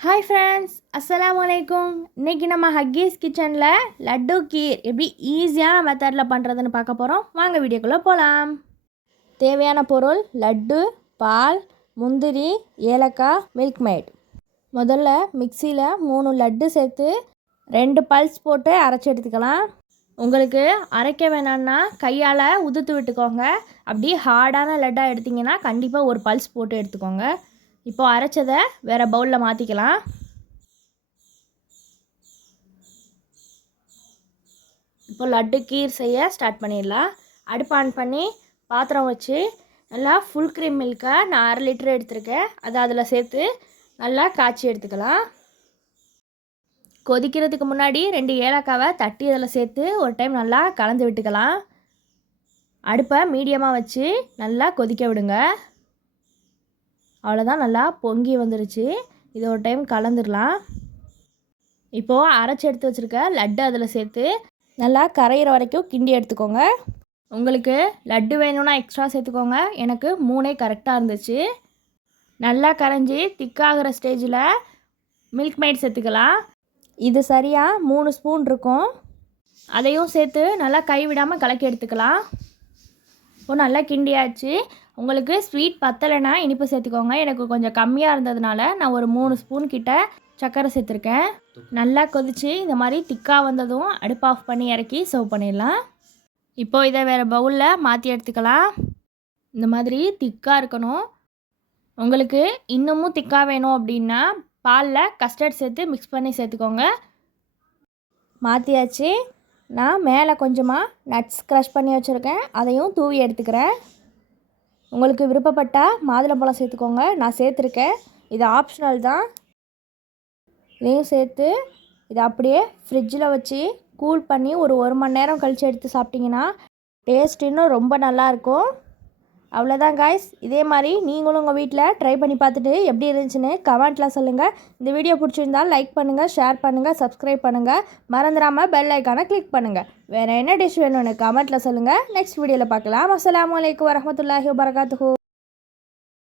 Hi friends அஸ்லாம் வலைக்கும் இன்றைக்கி நம்ம ஹக்கீஸ் கிச்சனில் லட்டு கீர் எப்படி ஈஸியான மெத்தடில் பண்ணுறதுன்னு பார்க்க போகிறோம் வாங்க வீடியோக்குள்ளே போகலாம் தேவையான பொருள் லட்டு பால் முந்திரி ஏலக்காய் மில்க் மேட் முதல்ல மிக்சியில் மூணு லட்டு சேர்த்து ரெண்டு பல்ஸ் போட்டு அரைச்சி எடுத்துக்கலாம். உங்களுக்கு அரைக்க வேணான்னா கையால் உதுத்து விட்டுக்கோங்க. அப்படி ஹார்டான லட்டாக எடுத்திங்கன்னா கண்டிப்பாக ஒரு பல்ஸ் போட்டு எடுத்துக்கோங்க. இப்போ அரைச்சதை வேறு பவுலில் மாற்றிக்கலாம் இப்போ லட்டு கீர் செய்ய ஸ்டார்ட் பண்ணிடலாம். அடுப்பு ஆன் பண்ணி பாத்திரம் வச்சு நல்லா ஃபுல் க்ரீம் மில்கை நான் அரை லிட்டர் எடுத்திருக்கேன். அதை அதில் சேர்த்து நல்லா காய்ச்சி எடுத்துக்கலாம். கொதிக்கிறதுக்கு முன்னாடி ரெண்டு ஏலக்காவை தட்டி அதில் சேர்த்து ஒரு டைம் நல்லா கலந்து விட்டுக்கலாம். அடுப்பை மீடியமாக வச்சு நல்லா கொதிக்க விடுங்க. அவ்வளோதான் நல்லா பொங்கி வந்துருச்சு. இது ஒரு டைம் கலந்துடலாம் இப்போது அரைச்சி எடுத்து வச்சுருக்க லட்டு அதில் சேர்த்து நல்லா கரையிற வரைக்கும் கிண்டி எடுத்துக்கோங்க. உங்களுக்கு லட்டு வேணும்னா எக்ஸ்ட்ரா சேர்த்துக்கோங்க. எனக்கு மூணே கரெக்டாக இருந்துச்சு. நல்லா கரைஞ்சி திக்காகிற ஸ்டேஜில் மில்க் மைட் சேர்த்துக்கலாம். இது சரியாக மூணு ஸ்பூன் இருக்கும். அதையும் சேர்த்து நல்லா கைவிடாமல் கலக்கி எடுத்துக்கலாம். இப்போ நல்லா கிண்டியாச்சு உங்களுக்கு ஸ்வீட் பத்தலைன்னா இனிப்பு சேர்த்துக்கோங்க. எனக்கு கொஞ்சம் கம்மியாக இருந்ததுனால நான் ஒரு மூணு ஸ்பூன் கிட்ட சர்க்கரை சேர்த்துருக்கேன். நல்லா கொதித்து இந்த மாதிரி திக்காக வந்ததும் அடுப்பு ஆஃப் பண்ணி இறக்கி சர்வ் பண்ணிடலாம். இப்போது இதை வேறு பவுலில் மாற்றி எடுத்துக்கலாம். இந்த மாதிரி திக்காக இருக்கணும். உங்களுக்கு இன்னமும் திக்காக வேணும் அப்படின்னா பாலில் கஸ்டர்ட் சேர்த்து மிக்ஸ் பண்ணி சேர்த்துக்கோங்க. மாற்றியாச்சு நான் மேலே கொஞ்சமாக நட்ஸ் க்ரஷ் பண்ணி வச்சுருக்கேன். அதையும் தூவி எடுத்துக்கிறேன். உங்களுக்கு விருப்பப்பட்டால் மாதுளம்பழம் சேர்த்துக்கோங்க. நான் சேர்த்துருக்கேன். இது ஆப்ஷனல் தான். இதையும் சேர்த்து இதை அப்படியே ஃப்ரிட்ஜில் வச்சு கூல் பண்ணி ஒரு ஒரு மணி நேரம் கழித்து எடுத்து சாப்பிட்டிங்கன்னா டேஸ்ட் இன்னும் ரொம்ப நல்லாயிருக்கும் அவ்வளோதான் காய்ஸ் இதே மாதிரி நீங்களும் உங்கள் வீட்டில் ட்ரை பண்ணி பார்த்துட்டு எப்படி இருந்துச்சுன்னு கமெண்ட்டில் சொல்லுங்கள் இந்த வீடியோ பிடிச்சிருந்தால் லைக் பண்ணுங்கள் ஷேர் பண்ணுங்கள் சப்ஸ்கிரைப் பண்ணுங்கள் மறந்துடாமல் பெல் ஐக்கானை கிளிக் பண்ணுங்கள் வேறு என்ன டிஷ் வேணும்னு கமெண்ட்டில் சொல்லுங்கள் நெக்ஸ்ட் வீடியோவில் பார்க்கலாம். அஸ்லாம் வலைக்கம் வரமத்துல்லாஹி வரகாத்து